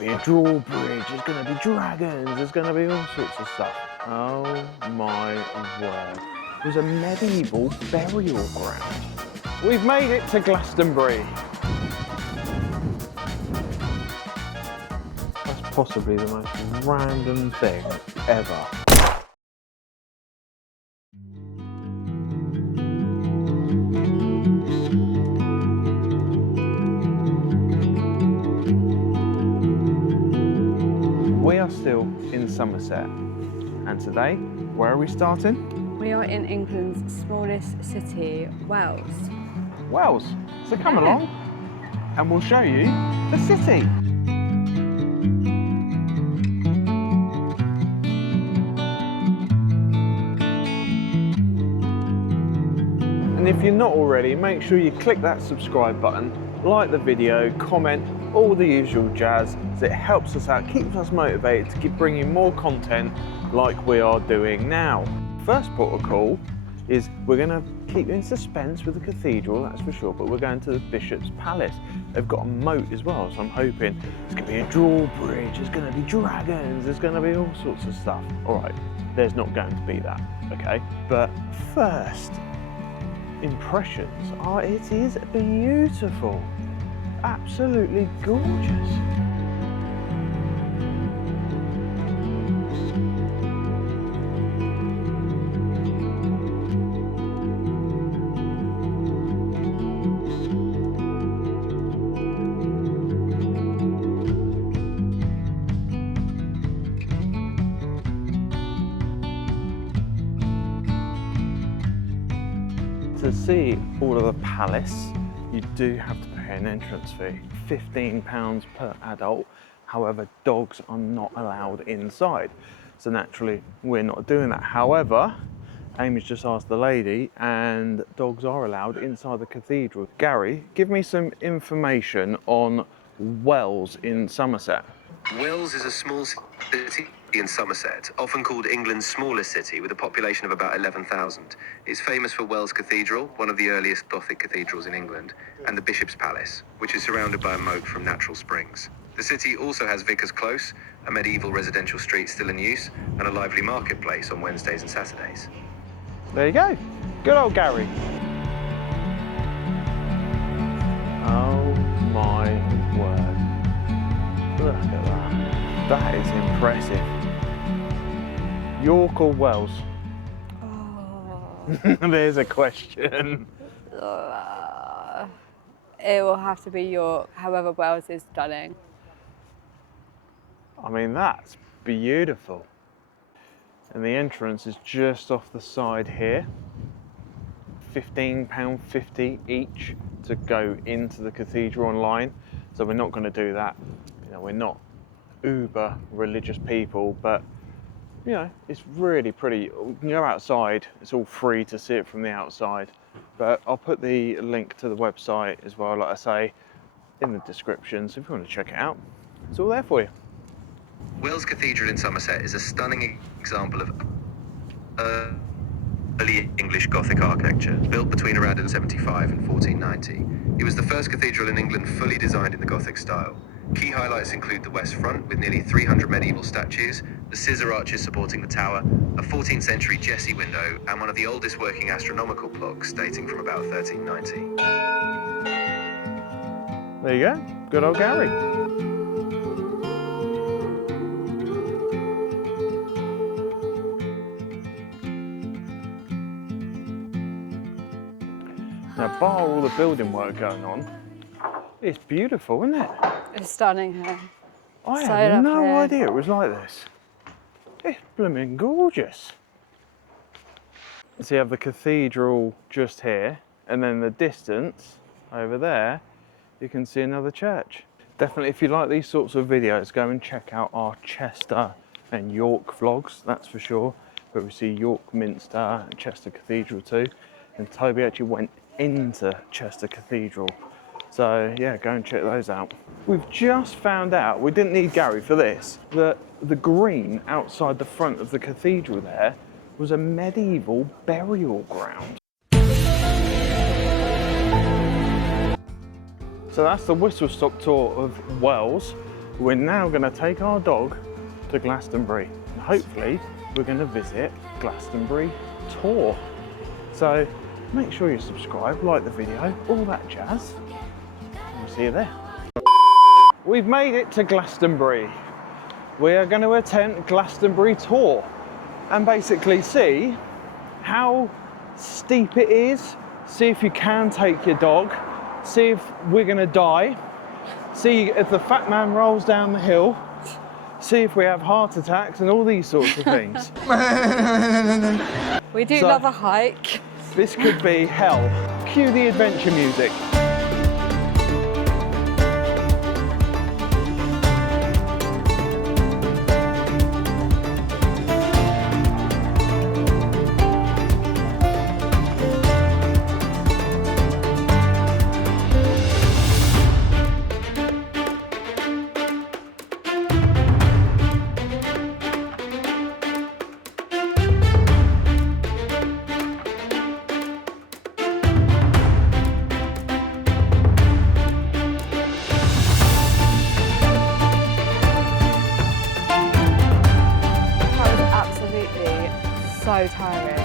be a drawbridge, there's going to be dragons, there's going to be all sorts of stuff. Oh my word. It was a medieval burial ground. We've made it to Glastonbury. That's possibly the most random thing ever. We are still in Somerset, and today, where are we starting? We are in England's smallest city, Wells. Wells. So come along, and we'll show you the city. And if you're not already, make sure you click that subscribe button, like the video, comment, all the usual jazz, as it helps us out, keeps us motivated to keep bringing more content like we are doing now. First port of call is we're going to keep you in suspense with the cathedral, that's for sure, but we're going to the Bishop's Palace. They've got a moat as well, so I'm hoping there's going to be a drawbridge, there's going to be dragons, there's going to be all sorts of stuff. All right, there's not going to be that, okay? But first impressions are, it is beautiful, absolutely gorgeous. To see all of the palace, you do have to pay an entrance fee, £15 per adult. However, dogs are not allowed inside. So naturally, we're not doing that. However, Amy's just asked the lady, and dogs are allowed inside the cathedral. Gary, give me some information on Wells in Somerset. Wells is a small city in Somerset, often called England's smallest city, with a population of about 11,000. It's famous for Wells Cathedral, one of the earliest Gothic cathedrals in England, and the Bishop's Palace, which is surrounded by a moat from natural springs. The city also has Vicars Close, a medieval residential street still in use, and a lively marketplace on Wednesdays and Saturdays. There you go. Good old Gary. Oh my word. Look at that. That is impressive. York or Wells? Oh. There's a question. It will have to be York, however Wells is stunning. I mean, that's beautiful. And the entrance is just off the side here. £15.50 each to go into the cathedral online. So we're not going to do that. You know, we're not uber religious people, but you know, it's really pretty. You go outside, it's all free to see it from the outside. But I'll put the link to the website as well, like I say, in the description. So if you want to check it out, it's all there for you. Wells Cathedral in Somerset is a stunning example of early English Gothic architecture, built between around 1775 and 1490. It was the first cathedral in England fully designed in the Gothic style. Key highlights include the west front, with nearly 300 medieval statues, the scissor arches supporting the tower, a 14th century Jesse window, and one of the oldest working astronomical clocks dating from about 1390. There you go, good old Gary. Now, bar all the building work going on, it's beautiful, isn't it? It's stunning here. I So had no lovely. idea it was like this. It's blooming gorgeous. So you have the cathedral just here, and then the distance over there, you can see another church. Definitely, if you like these sorts of videos, go and check out our Chester and York vlogs, that's for sure. But we see York Minster and Chester Cathedral too. And Toby actually went into Chester Cathedral. So yeah, go and check those out. We've just found out, we didn't need Gary for this, that the green outside the front of the cathedral there was a medieval burial ground. So that's the whistle-stop tour of Wells. we're now going to take our dog to Glastonbury. And hopefully we're going to visit Glastonbury Tor. So make sure you subscribe, like the video, all that jazz. And we'll see you there. We've made it to Glastonbury. We are going to attend Glastonbury Tor and basically see how steep it is, see if you can take your dog, see if we're going to die, see if the fat man rolls down the hill, see if we have heart attacks and all these sorts of things. We do love a hike. This could be hell. Cue the adventure music. So tiring.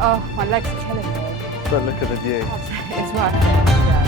Oh, my legs are killing me. But look at the view. It's worth it. Yeah.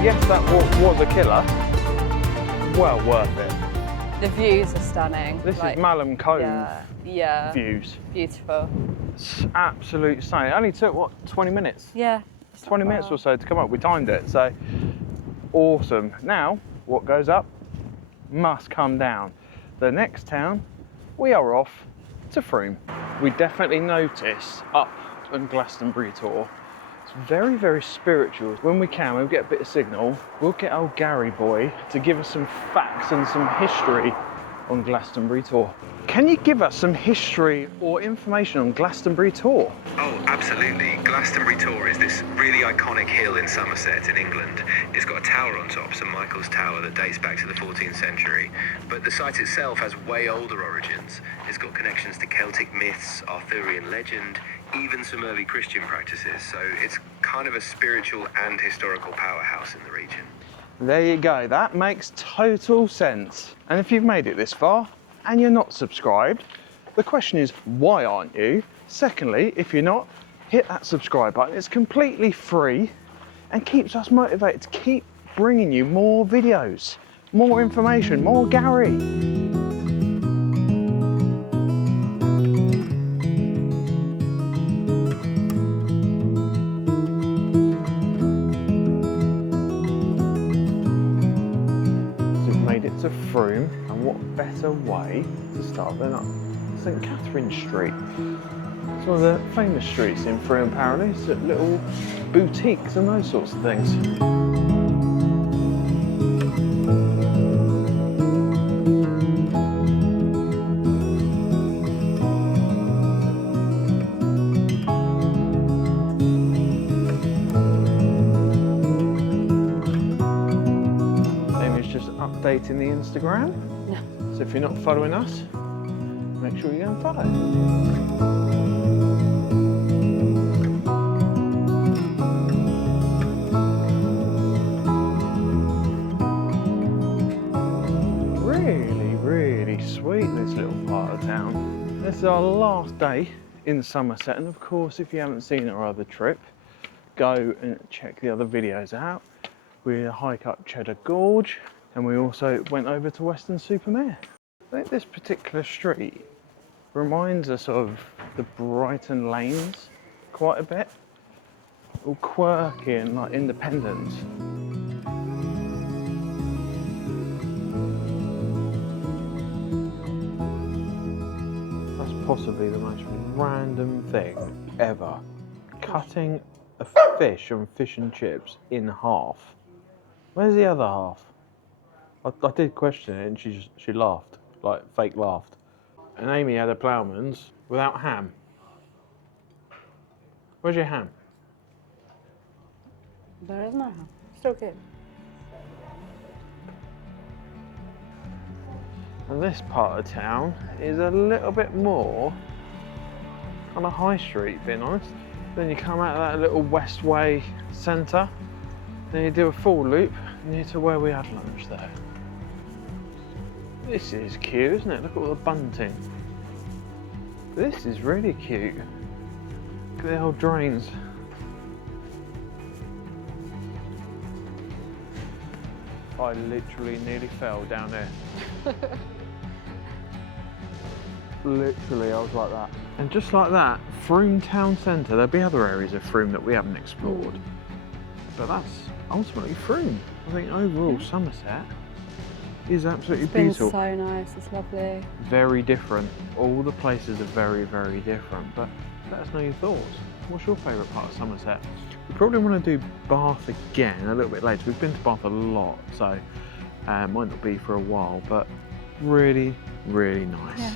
Yes, that was a killer. Well worth it. The views are stunning. This is Malham Cove yeah. views. Beautiful. It's absolute stunning. It only took, what, 20 minutes? Yeah. 20 minutes or so to come up. We timed it, so awesome. Now, what goes up must come down. The next town, we are off to Frome. We definitely notice up on Glastonbury Tor, it's very, very spiritual. When we can, when we get a bit of signal, we'll get old Gary boy to give us some facts and some history on Glastonbury Tor. Can you give us some history or information on Glastonbury Tor? Oh, absolutely. Glastonbury Tor is this really iconic hill in Somerset in England. It's got a tower on top, St Michael's Tower, that dates back to the 14th century. But the site itself has way older origins. It's got connections to Celtic myths, Arthurian legend, even some early Christian practices. So it's kind of a spiritual and historical powerhouse in the region. There you go, that makes total sense. And if you've made it this far and you're not subscribed, the question is, why aren't you? Secondly, if you're not, hit that subscribe button. It's completely free and keeps us motivated to keep bringing you more videos, more information, more Gary. To Frome, and what better way to start than up St Catherine Street. It's one of the famous streets in Frome apparently. It's little boutiques and those sorts of things. Updating the Instagram. No. So if you're not following us, make sure you go and follow. Really, really sweet, this little part of town. This is our last day in Somerset, and of course, if you haven't seen our other trip, go and check the other videos out. We hike up Cheddar Gorge, and we also went over to Weston-super-Mare. I think this particular street reminds us of the Brighton lanes quite a bit. All quirky and like independent. That's possibly the most random thing ever. Cutting a fish on fish and chips in half. Where's the other half? I did question it and she laughed, like fake laughed. And Amy had a ploughman's without ham. Where's your ham? There is no ham. Still good. And this part of town is a little bit more on a high street, being honest. Then you come out of that little Westway centre, then you do a full loop near to where we had lunch there. This is cute, isn't it? Look at all the bunting. This is really cute. Look at the old drains. I literally nearly fell down there. Literally, I was like that. And just like that, Frome town centre, there'll be other areas of Frome that we haven't explored. But that's ultimately Frome. I think overall Somerset is absolutely beautiful. It's been so nice, it's lovely. Very different. All the places are very, very different. But let us know your thoughts. What's your favourite part of Somerset? We probably want to do Bath again a little bit later. We've been to Bath a lot, so might not be for a while, but really, really nice. Yeah.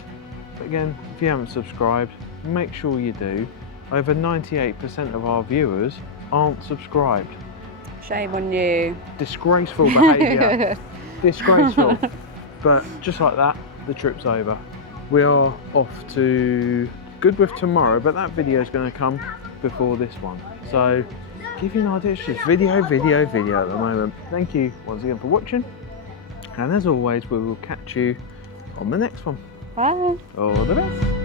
But again, if you haven't subscribed, make sure you do. Over 98% of our viewers aren't subscribed. Shame on you. Disgraceful behaviour. Disgraceful. But just like that, the trip's over. We are off to Goodwith tomorrow, but that video is going to come before this one. So, give you an idea, it's just video at the moment. Thank you once again for watching. And as always, we will catch you on the next one. Bye. All the best.